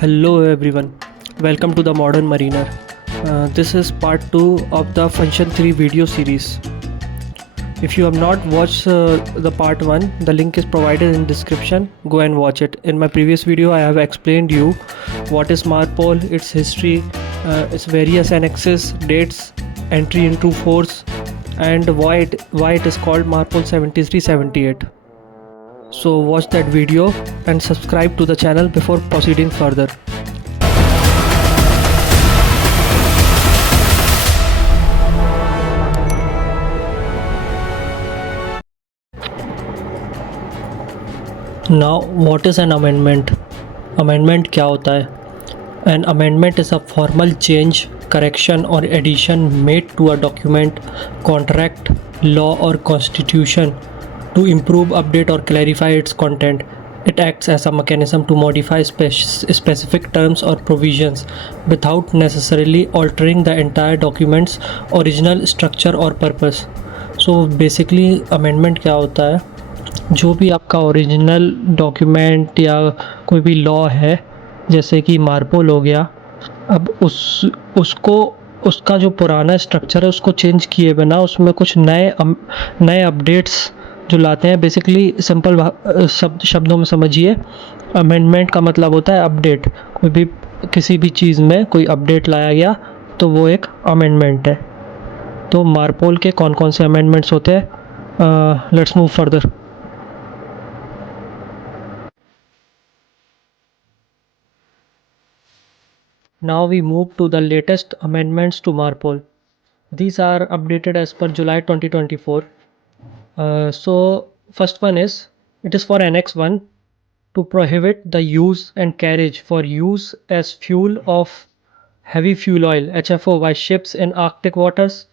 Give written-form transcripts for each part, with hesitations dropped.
Hello everyone, welcome to the Modern Mariner. This is part 2 of the Function 3 video series. If you have not watched the part 1, the link is provided in description. Go and watch it. In my previous video I have explained you what is Marpol, its history, its various annexes, dates, entry into force, and why it is called Marpol 7378. So watch that video and subscribe to the channel before proceeding further. Now what is an amendment? Amendment क्या होता है? An amendment is a formal change, correction or addition made to a document, contract, law or constitution to improve, update or clarify its content. It acts as a mechanism to modify specific terms or provisions without necessarily altering the entire document's original structure or purpose. So basically amendment क्या होता है? जो भी आपका original document या कोई भी law है, जैसे कि मार्पोल हो गया, अब उसका जो पुराना स्ट्रक्चर है उसको चेंज किए बिना उसमें कुछ नए अपडेट्स जो लाते हैं. बेसिकली सिंपल शब्दों में समझिए, अमेंडमेंट का मतलब होता है अपडेट. कोई भी किसी भी चीज़ में कोई अपडेट लाया गया तो वो एक अमेंडमेंट है. तो मार्पोल के कौन कौन से अमेंडमेंट्स होते हैं, let's move further. Now we move to the latest amendments to Marpol. These are updated as per July 2024. So first one is, it is for Annex 1 to prohibit the use and carriage for use as fuel of heavy fuel oil HFO by ships in Arctic waters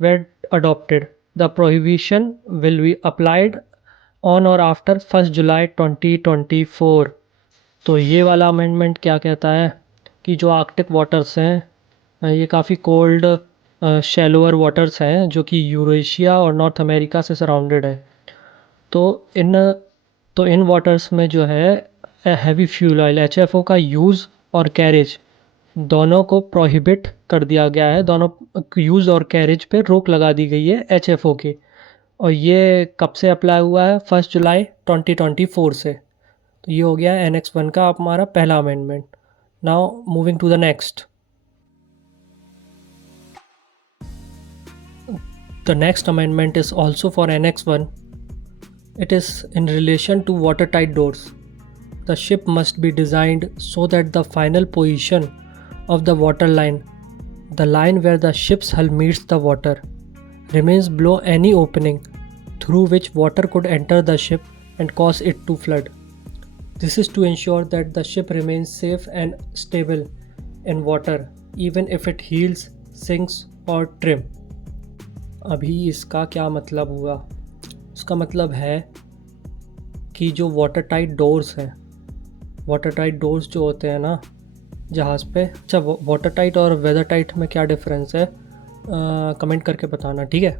were adopted. The prohibition will be applied on or after 1st July 2024. तो ये वाला amendment क्या कहता है कि जो Arctic waters हैं, ये काफ़ी कोल्ड शैलोअर वाटर्स हैं जो कि यूरेशिया और नॉर्थ अमेरिका से सराउंडेड है. तो इन वाटर्स में जो है हैवी फ्यूल ऑयल HFO का यूज़ और कैरेज दोनों को प्रोहिबिट कर दिया गया है. दोनों यूज़ और कैरेज पे रोक लगा दी गई है HFO की. और ये कब से अप्लाई हुआ है? 1 जुलाई 2024 से. तो ये हो गया Annex 1 का हमारा पहला amendment. Now moving to the next. The next amendment is also for Annex 1. It is in relation to watertight doors. The ship must be designed so that the final position of the water line, the line where the ship's hull meets the water, remains below any opening through which water could enter the ship and cause it to flood. This is to ensure that the ship remains safe and stable in water even if it heels, sinks or trim. अभी इसका क्या मतलब हुआ? इसका मतलब है कि जो वाटर टाइट डोर्स हैं, वाटर टाइट डोर्स जो होते हैं ना जहाज़ पे. अच्छा, वाटर टाइट और वेदर टाइट में क्या डिफरेंस है, कमेंट करके बताना, ठीक है.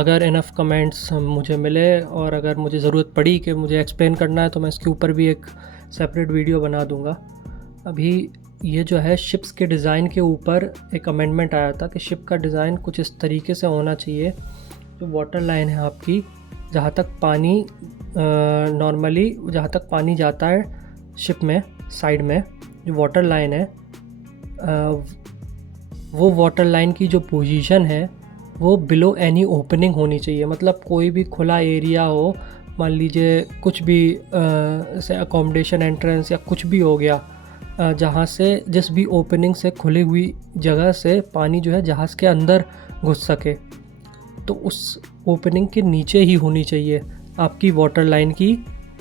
अगर इनफ कमेंट्स मुझे मिले और अगर मुझे ज़रूरत पड़ी कि मुझे एक्सप्लेन करना है तो मैं इसके ऊपर भी एक सेपरेट वीडियो बना दूंगा. अभी ये जो है शिप्स के डिज़ाइन के ऊपर एक अमेंडमेंट आया था कि शिप का डिज़ाइन कुछ इस तरीके से होना चाहिए. जो वाटर लाइन है आपकी, जहाँ तक पानी नॉर्मली जहाँ तक पानी जाता है शिप में, साइड में जो वाटर लाइन है, वो वाटर लाइन की जो पोजीशन है वो बिलो एनी ओपनिंग होनी चाहिए. मतलब कोई भी खुला एरिया हो, मान लीजिए कुछ भी से अकोमोडेशन एंट्रेंस या कुछ भी हो गया, जहाँ से जिस भी ओपनिंग से खुली हुई जगह से पानी जो है जहाज़ के अंदर घुस सके, तो उस ओपनिंग के नीचे ही होनी चाहिए आपकी वाटर लाइन की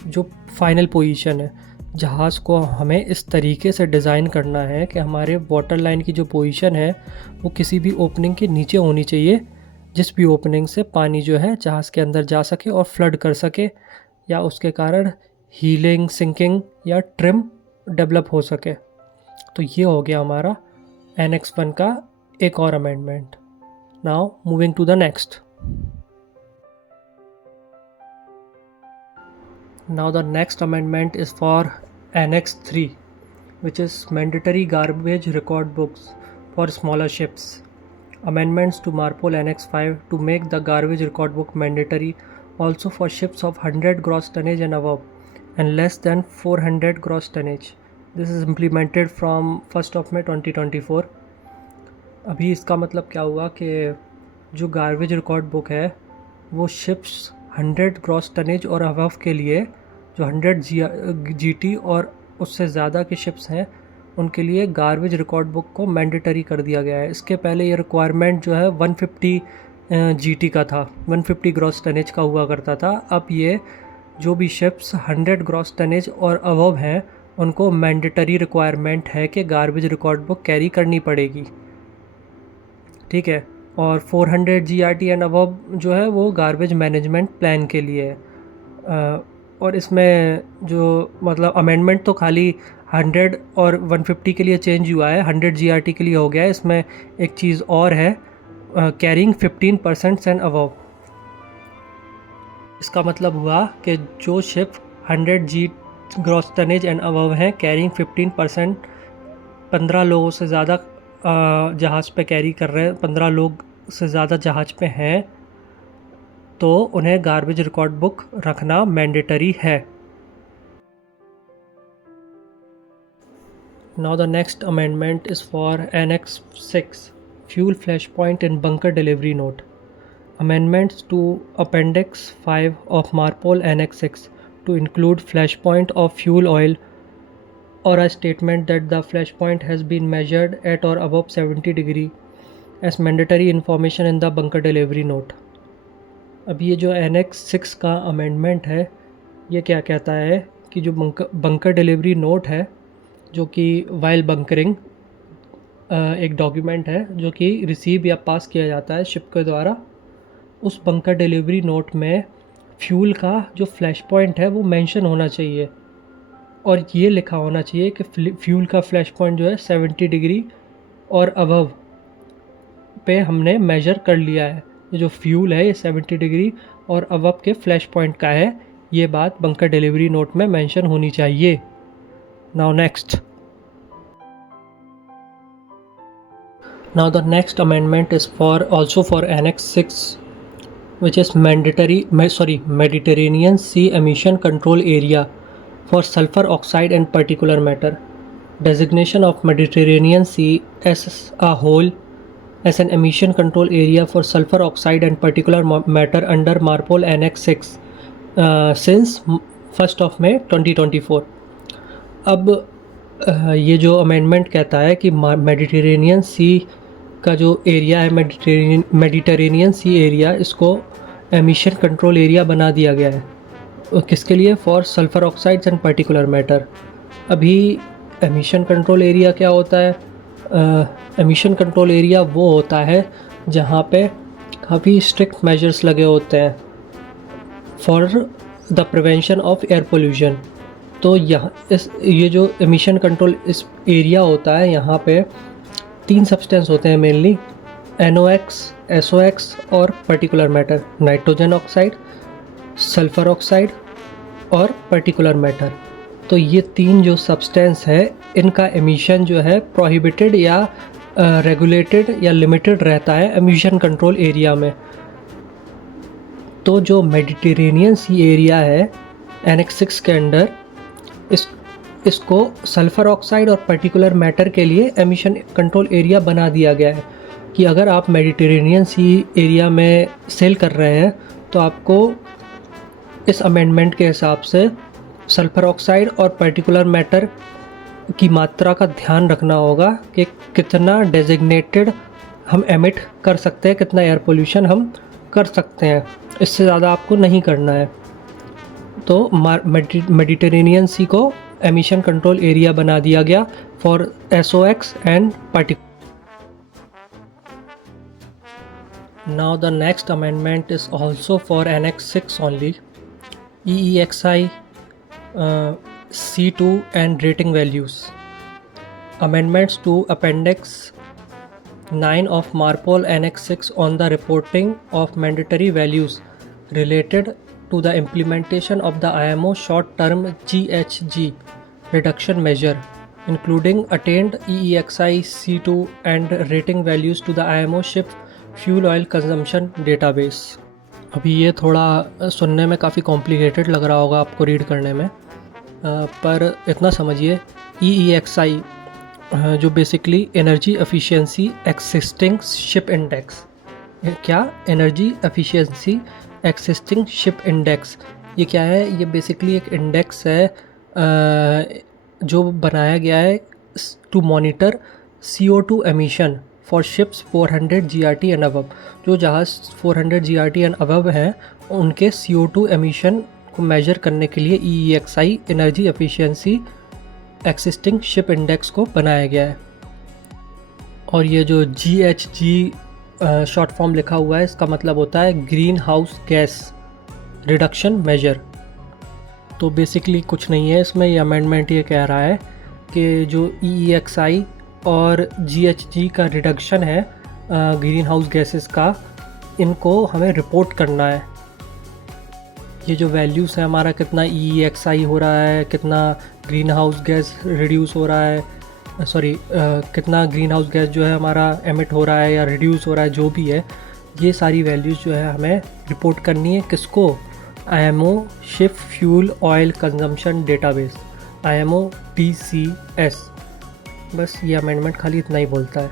जो फाइनल पोजीशन है. जहाज़ को हमें इस तरीके से डिज़ाइन करना है कि हमारे वाटर लाइन की जो पोजीशन है वो किसी भी ओपनिंग के नीचे होनी चाहिए, जिस भी ओपनिंग से पानी जो है जहाज़ के अंदर जा सके और फ्लड कर सके या उसके कारण हीलिंग, सिंकिंग या ट्रिम डेवलप हो सके. तो ये हो गया हमारा Annex 1 का एक और amendment. Now moving to the next. Now the next amendment is for Annex 3. which is mandatory garbage record books for smaller ships. Amendments to MARPOL Annex 5 to make the garbage record book mandatory also for ships of 100 gross tonnage and above and less than 400 gross tonnage. This is implemented from 1st of May 2024. अभी इसका मतलब क्या हुआ कि जो garbage record book है वो ships 100 gross tonnage और अबव के लिए, जो 100 GT और उससे ज़्यादा के शिप्स हैं उनके लिए गार्बेज रिकॉर्ड बुक को मैंडेटरी कर दिया गया है। इसके पहले ये रिक्वायरमेंट जो है 150 GT का था, 150 ग्रॉस टनेज का हुआ करता था। अब ये जो भी शिप्स 100 ग्रॉस टनेज और अबव हैं उनको मैंडेटरी रिक्वायरमेंट है कि गार्बेज रिकॉर्ड बुक कैरी करनी पड़ेगी, ठीक है। और 400 GRT एंड अबव जो है वो गार्बेज मैनेजमेंट प्लान के लिए है। और इसमें जो मतलब अमेंडमेंट तो खाली 100 और 150 के लिए चेंज हुआ है, 100 GRT के लिए हो गया है। इसमें एक चीज़ और है, कैरिंग 15% एंड अबव। इसका मतलब हुआ कि जो ship 100 G gross tonnage and above हैं, कैरिंग 15%, 15 लोगों से ज़्यादा जहाज़ पे कैरी कर रहे हैं, 15 लोग से ज़्यादा जहाज़ पे हैं, तो उन्हें गार्बेज रिकॉर्ड बुक रखना मैंडेटरी है। Now the next amendment is for Annex 6, Fuel Flashpoint and Bunker Delivery Note. Amendments to Appendix 5 of MARPOL Annex 6 to include flashpoint of fuel oil or a statement that the flashpoint has been measured at or above 70 degree as mandatory information in the bunker delivery note. अब ये जो Annex 6 का amendment है ये क्या कहता है कि जो बंकर डिलीवरी नोट है, जो कि वाइल बंकरिंग एक डॉक्यूमेंट है जो कि रिसीव या पास किया जाता है शिप के द्वारा, उस बंकर डिलीवरी नोट में फ्यूल का जो फ्लैश पॉइंट है वो मेंशन होना चाहिए और ये लिखा होना चाहिए कि फ्यूल का फ्लैश पॉइंट जो है 70 डिग्री और अबव पे हमने मेजर कर लिया है। ये जो फ्यूल है ये 70 डिग्री और अबव के फ्लैश पॉइंट का है, ये बात बंकर डिलीवरी नोट में मेंशन होनी चाहिए। Now the next amendment is also for Annex 6, which is Mediterranean Sea Emission Control Area for sulfur oxide and particulate matter. Designation of Mediterranean Sea as a whole as an emission control area for sulfur oxide and particulate matter under MARPOL Annex 6 since 1st of May 2024. अब ये जो amendment कहता है कि Mediterranean सी का जो area है, Mediterranean सी area, इसको एमिशन कंट्रोल एरिया बना दिया गया है। किसके लिए? For sulphur oxides and particular matter. अभी एमिशन कंट्रोल एरिया क्या होता है? एमिशन कंट्रोल एरिया वो होता है जहाँ पे काफ़ी स्ट्रिक्ट मेजर्स लगे होते हैं for the prevention of air pollution. तो ये जो एमिशन कंट्रोल इस एरिया होता है, यहाँ पे 3 सब्सटेंस होते हैं मेनली, NOx, SOx और particular matter, nitrogen oxide, sulphur oxide और पर्टिकुलर मैटर। तो ये 3 जो सब्सटेंस है इनका एमिशन जो है प्रोहिबिटेड या रेगुलेटेड या लिमिटेड रहता है एमिशन कंट्रोल एरिया में। तो जो मेडिटेरेनियन सी एरिया है एनेक्स 6 के अंडर, इसको सल्फ़र ऑक्साइड और पर्टिकुलर मैटर के लिए एमिशन कंट्रोल एरिया बना दिया गया है कि अगर आप मेडिटेरेनियन सी एरिया में सेल कर रहे हैं तो आपको इस अमेंडमेंट के हिसाब से सल्फ़र ऑक्साइड और पर्टिकुलर मैटर की मात्रा का ध्यान रखना होगा कि कितना डेजिग्नेटेड हम एमिट कर सकते हैं, कितना एयर पोल्यूशन हम कर सकते हैं, इससे ज़्यादा आपको नहीं करना है। तो मेडिटेरेनियन सी को एमिशन कंट्रोल एरिया बना दिया गया for SOx and particular. Now the next amendment is also for Annex 6 only, EEXI C2 and rating values. Amendments to Appendix 9 of MARPOL Annex 6 on the reporting of mandatory values related to the implementation of the IMO short-term GHG reduction measure including attained EEXI C2 and rating values to the IMO ship fuel oil consumption database। अभी ये थोड़ा सुनने में काफ़ी complicated लग रहा होगा आपको रीड करने में, पर इतना समझिए EEXI जो basically energy efficiency existing ship index, क्या energy efficiency existing ship index, ये क्या है? ये बेसिकली एक इंडेक्स है जो बनाया गया है to monitor CO2 emission for ships 400 GRT and above. जो जहाज़ 400 GRT एंड अबव हैं उनके CO2 एमिशन को मेजर करने के लिए EEXI energy efficiency existing ship index को बनाया गया है। और ये जो GHG शॉर्ट फॉर्म लिखा हुआ है, इसका मतलब होता है greenhouse gas reduction measure. तो बेसिकली कुछ नहीं है इसमें, ये अमेंडमेंट ये कह रहा है कि जो EEXI और GHG का रिडक्शन है ग्रीन हाउस गैसेस का, इनको हमें रिपोर्ट करना है। ये जो वैल्यूज़ है हमारा, कितना EEXI हो रहा है, कितना ग्रीन हाउस गैस रिड्यूस हो रहा है, कितना ग्रीन हाउस गैस जो है हमारा एमिट हो रहा है या रिड्यूस हो रहा है, जो भी है, ये सारी वैल्यूज़ जो है हमें रिपोर्ट करनी है। किसको? IMO ship fuel oil consumption database, IMO PCS। बस ये अमेंडमेंट खाली इतना ही बोलता है।